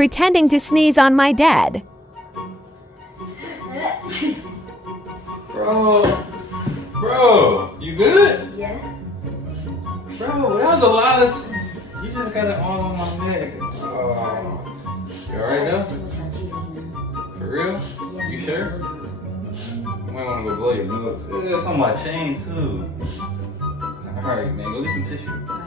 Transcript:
pretending to sneeze on my dad. Bro, you good? Yeah. Bro, that was a lot of. You just got it all on my neck. Oh. You alright though? For real? You sure? You might want to go blow your nose. It's on my chain too. Alright, man, go get some tissue.